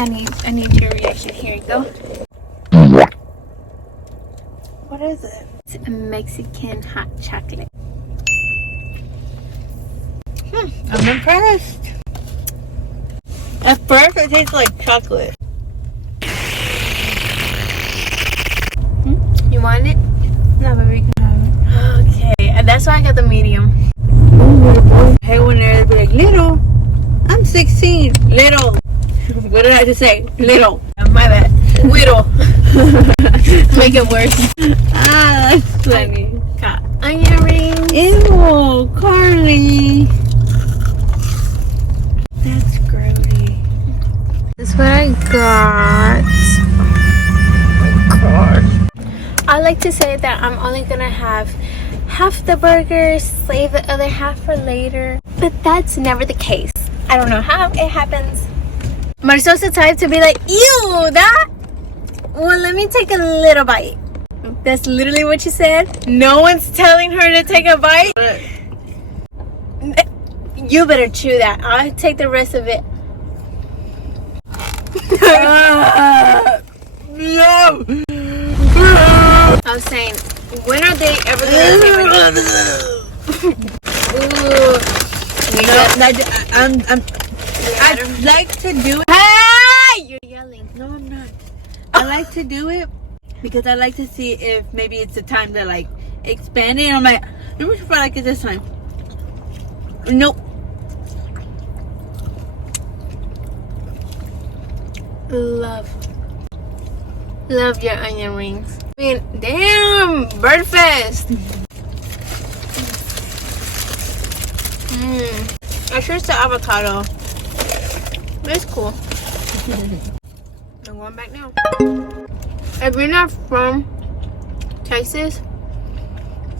I need your reaction. Here you go. What is it? It's a Mexican hot chocolate. I'm impressed. At first, it tastes like chocolate. You want it? No, baby, you can have it. Okay, that's why I got the medium. Hey, when they're like, little, I'm 16. Little. What did I just say? Little. My bad. Whittle. Make it worse. Ah, that's funny. Got onion rings. Ew, Carly. That's grody. That's what I got. Oh my gosh. I like to say that I'm only gonna have half the burger, save the other half for later. But that's never the case. I don't know how it happens. Marcel's the type to be like, ew, that? Well, let me take a little bite. That's literally what you said. No one's telling her to take a bite. You better chew that. I'll take the rest of it. No. I was saying, when are they ever gonna take it? I like to do it. Hey! You're yelling. No, I'm not. I like to do it because I like to see if maybe it's the time to like expand it. And I'm like, let me see if I like it this time. Nope. Love your onion rings. I mean, damn, Birdfest. I sure said avocado. It's cool. I'm going back now. If you're not from Texas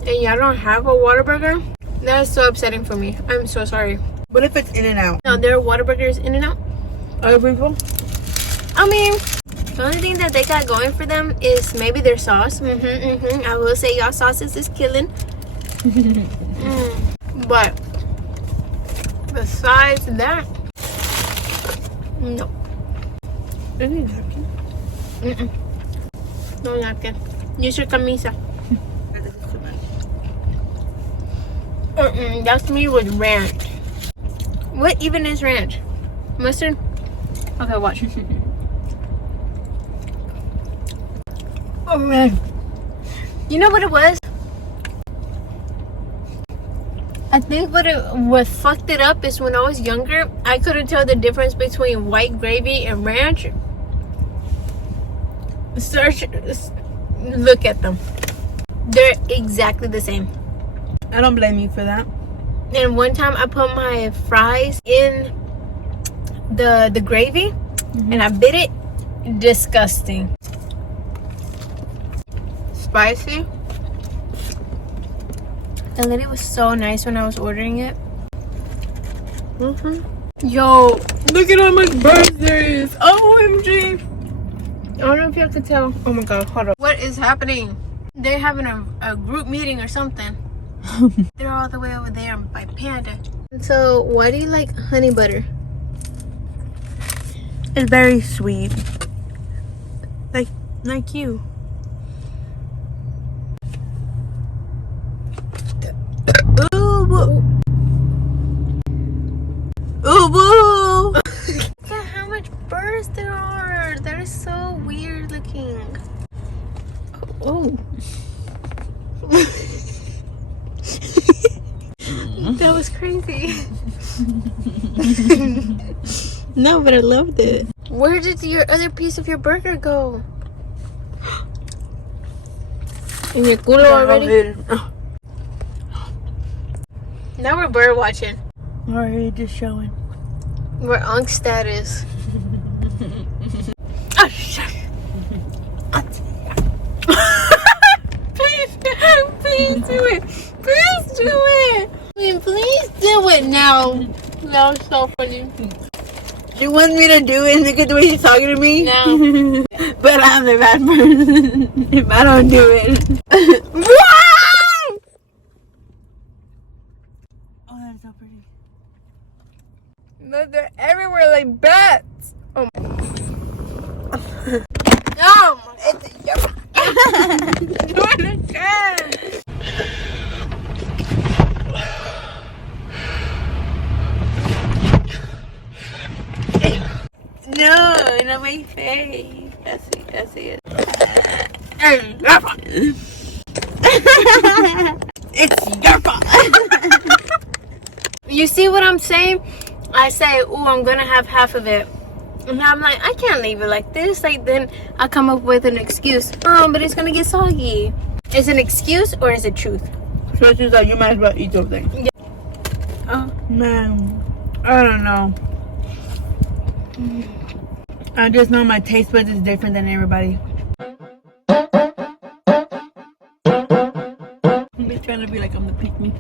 and y'all don't have a whataburger, that is so upsetting for me. I'm so sorry. What if it's In-N-Out? No, there are whataburgers In-N-Out. Other people? I mean, the only thing that they got going for them is maybe their sauce. I will say y'all sauces is killing. But besides that, no. Any napkin? No napkin. Use your camisa. That's me with ranch. What even is ranch? Mustard? Okay, watch. Oh man. You know what it was? I think what fucked it up is when I was younger, I couldn't tell the difference between white gravy and ranch. Look at them. They're exactly the same. I don't blame you for that. And one time I put my fries in the gravy and I bit it. Disgusting. Spicy. The lady was so nice when I was ordering it. Yo, look at how much birds there is. OMG. I don't know if y'all can tell. Oh my god, hold on. What is happening? They're having a group meeting or something. They're all the way over there by Panda. So, why do you like honey butter? It's very sweet. Like you. Ooh, woo. Ooh, woo. Look at how much birds there are. They're so weird looking. Oh. That was crazy. No, but I loved it. Where did your other piece of your burger go? In your culo already? Now we're bird watching. Already just showing. We're on status. Oh, shit. Please do it. Please do it. I mean, please do it now. That was so funny. You want me to do it and look at the way she's talking to me? No. But I'm the bad person if I don't do it. Oh, that's so pretty. No, they're everywhere like bats. Oh my. Do it again. No, not my face. That's it. Hey, your fault. It's your fault. You see what I'm saying? I say, "Ooh, I'm gonna have half of it," and I'm like, I can't leave it like this. Like then I come up with an excuse. Oh, but it's gonna get soggy. Is it an excuse or is it truth? So it's just like you might as well eat something. Yeah. Oh man, I don't know. I just know my taste buds is different than everybody. I'm just trying to be like I'm the pick me.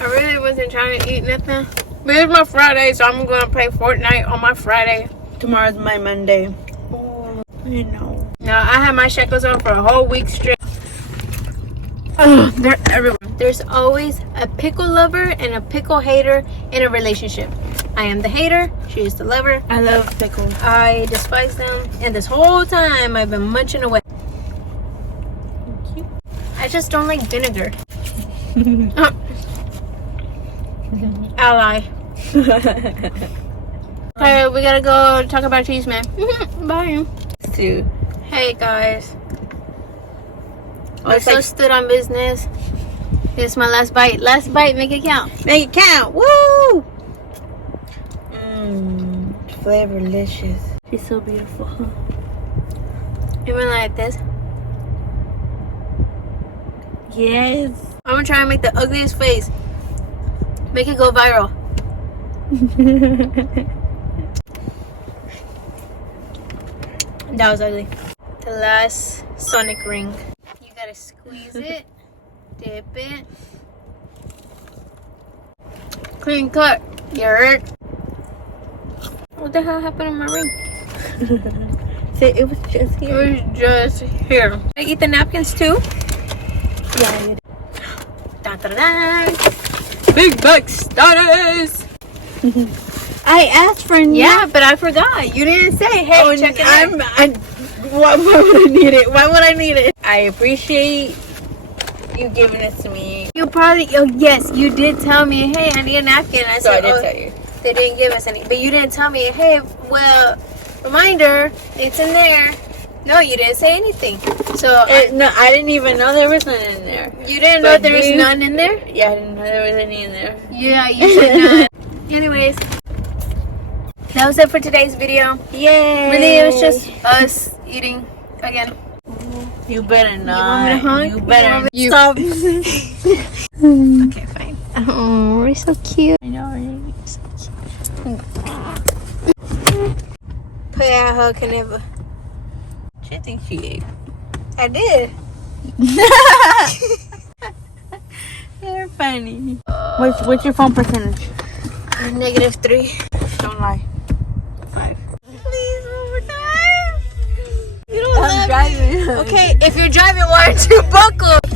I really wasn't trying to eat nothing. But it's my Friday, so I'm gonna play Fortnite on my Friday. Tomorrow's my Monday. Oh, you know. Now I have my shackles on for a whole week straight. They're everywhere. There's always a pickle lover and a pickle hater in a relationship. I am the hater. She is the lover. I love pickles. I despise them. And this whole time I've been munching away. Thank you. I just don't like vinegar. Ally. Okay, we gotta go talk about cheese, man. Bye. Dude. Hey guys. Oh, So stood on business. This is my last bite. Last bite, make it count. Make it count. Woo! Flavorlicious. She's so beautiful. Even like this. Yes. I'm gonna try and make the ugliest face. Make it go viral. That was ugly. The last Sonic ring. You gotta squeeze it, dip it. Clean cut. You heard? What the hell happened to my ring? Say it was just It here. was just here. I eat the napkins too? Yeah, you Dun, dun, dun. Big back status. I asked for Yeah, but I forgot. You didn't say, hey, check it out. Why would I need it? Why would I need it? I appreciate you giving this to me. You probably, oh yes, you did tell me, hey, I need a napkin. I So I said, did oh, tell you. they didn't give us any. But you didn't tell me, hey, well, reminder, it's in there. No, you didn't say anything. So No, I didn't even know there was none in there. you didn't know But there was you- none in there? Yeah, I didn't know there was any in there. Yeah, you should not. Anyways, that was it for today's video. Yay! Really, it was just us eating again. You better not. want me to hug? You better You stop. Okay, fine. Oh, we're so cute. I know, right? Put out her can never. She thinks she ate. I did. You're funny. What's your phone percentage? -3. Don't lie. 5. Please, one more time. You don't I'm love driving. me. Okay, if you're driving, why aren't you buckled?